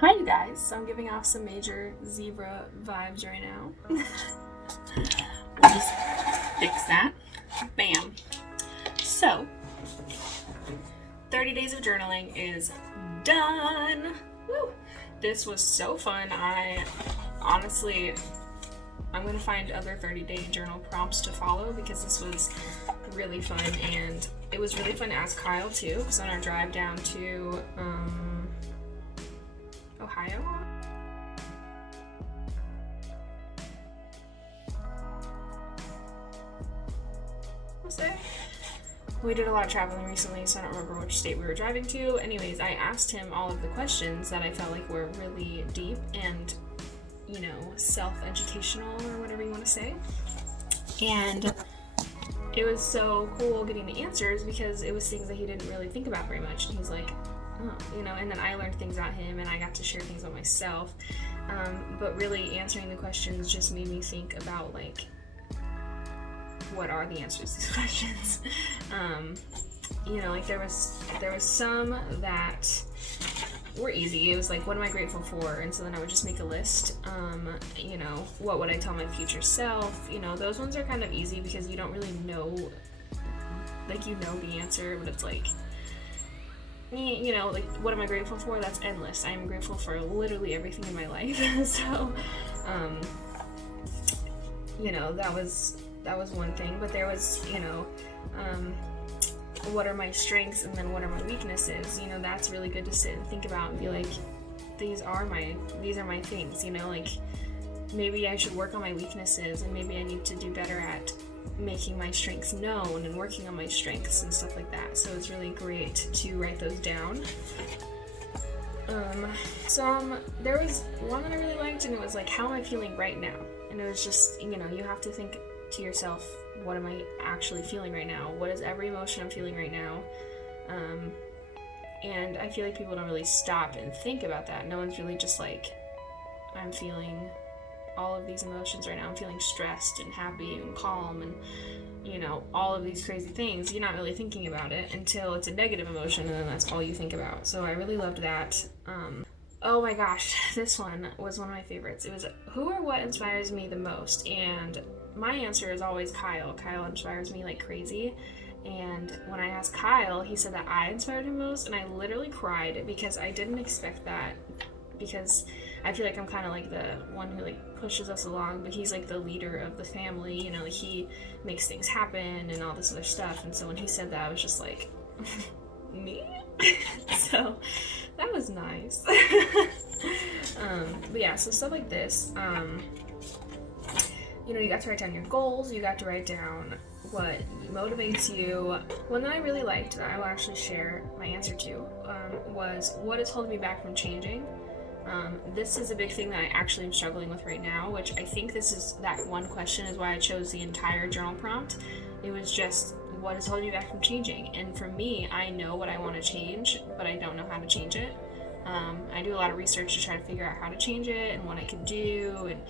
Hi, you guys. So I'm giving off some major zebra vibes right now. We'll just fix that. Bam. So, 30 days of journaling is done. Woo! This was so fun. I'm going to find other 30-day journal prompts to follow because this was really fun, and it was really fun to ask Kyle too, because on our drive down to Ohio. We did a lot of traveling recently, so I don't remember which state we were driving to. Anyways, I asked him all of the questions that I felt like were really deep and, self-educational or whatever you want to say. And it was so cool getting the answers because it was things that he didn't really think about very much. And he's like, oh, and then I learned things about him and I got to share things about myself. But really answering the questions just made me think about, what are the answers to these questions? There was some that were easy. It was like, what am I grateful for? And so then I would just make a list. What would I tell my future self? Those ones are kind of easy because you don't really know, the answer, but it's like, what am I grateful for? That's endless. I'm grateful for literally everything in my life. So, that was one thing, but there was, what are my strengths and then what are my weaknesses? That's really good to sit and think about and be like, these are my things, maybe I should work on my weaknesses and maybe I need to do better at making my strengths known and working on my strengths and stuff like that. So it's really great to write those down. There was one that I really liked, and it was like, how am I feeling right now? And it was just, you have to think to yourself, what am I actually feeling right now? What is every emotion I'm feeling right now? And I feel like people don't really stop and think about that. No one's really just like, I'm feeling all of these emotions right now. I'm feeling stressed and happy and calm and, all of these crazy things. You're not really thinking about it until it's a negative emotion, and then that's all you think about. So I really loved that. Oh my gosh, this one was one of my favorites. It was, who or what inspires me the most? And my answer is always Kyle. Kyle inspires me like crazy. And when I asked Kyle, he said that I inspired him most, and I literally cried because I didn't expect that, because I feel like I'm kind of like the one who pushes us along, but he's like the leader of the family, he makes things happen and all this other stuff. And so when he said that, I was just like, me? So that was nice. But yeah, so stuff like this, you got to write down your goals, you got to write down what motivates you. One that I really liked that I will actually share my answer to was, what is holding me back from changing? This is a big thing that I actually am struggling with right now, which I think that one question is why I chose the entire journal prompt. It was just, what is holding me back from changing? And for me, I know what I want to change, but I don't know how to change it. I do a lot of research to try to figure out how to change it and what I can do, and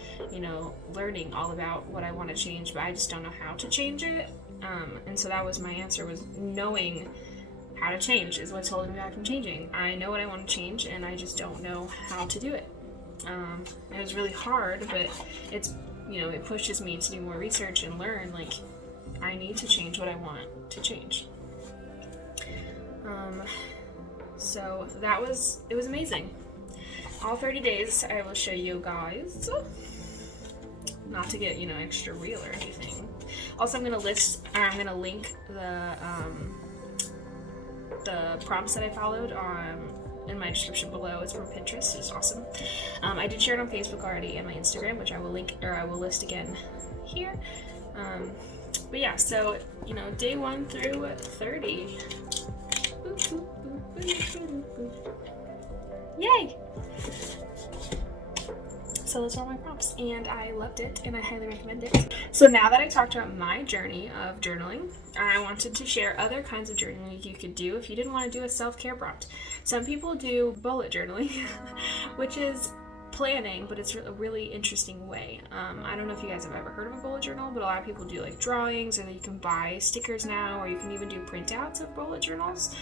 learning all about what I want to change, but I just don't know how to change it. And so that was my answer, was knowing how to change is what's holding me back from changing. I know what I want to change, and I just don't know how to do it. It was really hard, but it's, it pushes me to do more research and learn, I need to change what I want to change. So it was amazing. All 30 days I will show you guys, not to get, extra real or anything. Also, I'm going to link the prompts that I followed in my description below. It's from Pinterest. It's awesome. I did share it on Facebook already and my Instagram, which I will list again here. But yeah, so, day 1 through 30. Yay! So those are my prompts, and I loved it, and I highly recommend it. So now that I talked about my journey of journaling, I wanted to share other kinds of journaling you could do if you didn't want to do a self-care prompt. Some people do bullet journaling, which is planning, but it's a really interesting way. I don't know if you guys have ever heard of a bullet journal, but a lot of people do drawings, or you can buy stickers now, or you can even do printouts of bullet journals.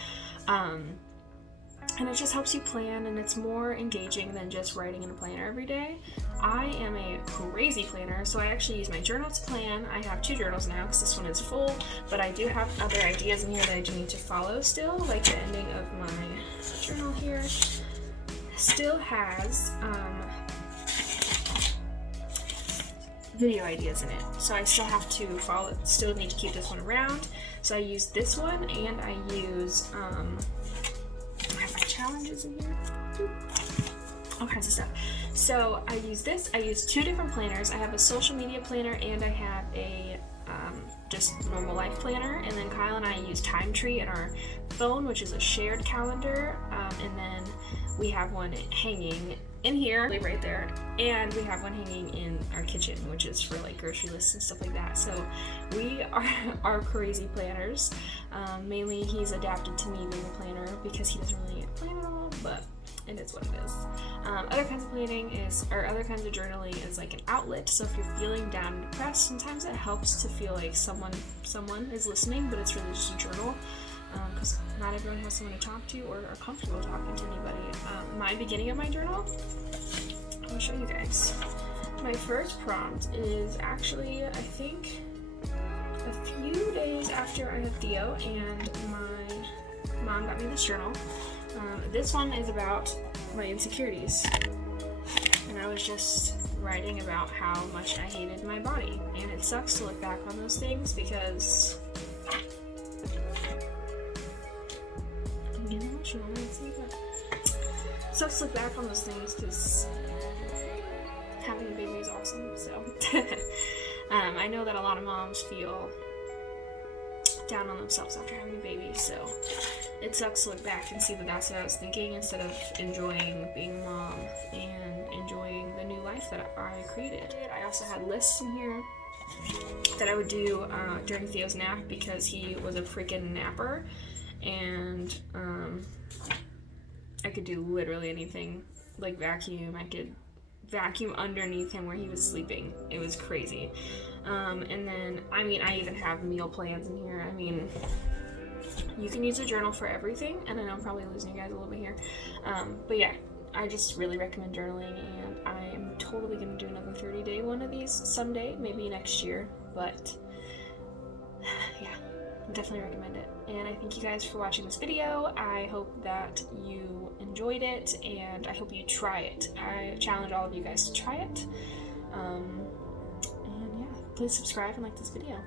and it just helps you plan, and it's more engaging than just writing in a planner every day. I am a crazy planner, so I actually use my journal to plan. I have 2 journals now because this one is full, but I do have other ideas in here that I do need to follow still, like the ending of my journal here still has video ideas in it, so I still have to follow, still need to keep this one around. So I use this one, and I use I have my challenges in here, all kinds of stuff. So I use this. I use 2 different planners. I have a social media planner, and I have a just normal life planner. And then Kyle and I use Time Tree in our phone, which is a shared calendar. And then we have one hanging in here, right there, and we have one hanging in our kitchen, which is for like grocery lists and stuff like that. So we are crazy planners. Mainly he's adapted to me being a planner because he doesn't really plan at all, but it is what it is. Other kinds of planning is, or other kinds of journaling is like an outlet. So if you're feeling down and depressed, sometimes it helps to feel like someone is listening, but it's really just a journal. Because not everyone has someone to talk to or are comfortable talking to anybody. My beginning of my journal, I'll show you guys. My first prompt is actually, I think, a few days after I had Theo and my mom got me this journal. This one is about my insecurities, and I was just writing about how much I hated my body, and it sucks to look back on those things because I'm getting emotional when I say that. It sucks to look back on those things because having a baby is awesome. So I know that a lot of moms feel down on themselves after having a baby, so it sucks to look back and see that that's what I was thinking instead of enjoying being a mom and enjoying the new life that I created. I also had lists in here that I would do during Theo's nap because he was a freaking napper, and I could do literally anything, like vacuum. I could vacuum underneath him where he was sleeping. It was crazy. And then, I even have meal plans in here. You can use a journal for everything, and I know I'm probably losing you guys a little bit here. But yeah, I just really recommend journaling, and I'm totally going to do another 30-day one of these someday, maybe next year, but yeah, definitely recommend it. And I thank you guys for watching this video. I hope that you enjoyed it, and I hope you try it. I challenge all of you guys to try it. And yeah, please subscribe and like this video.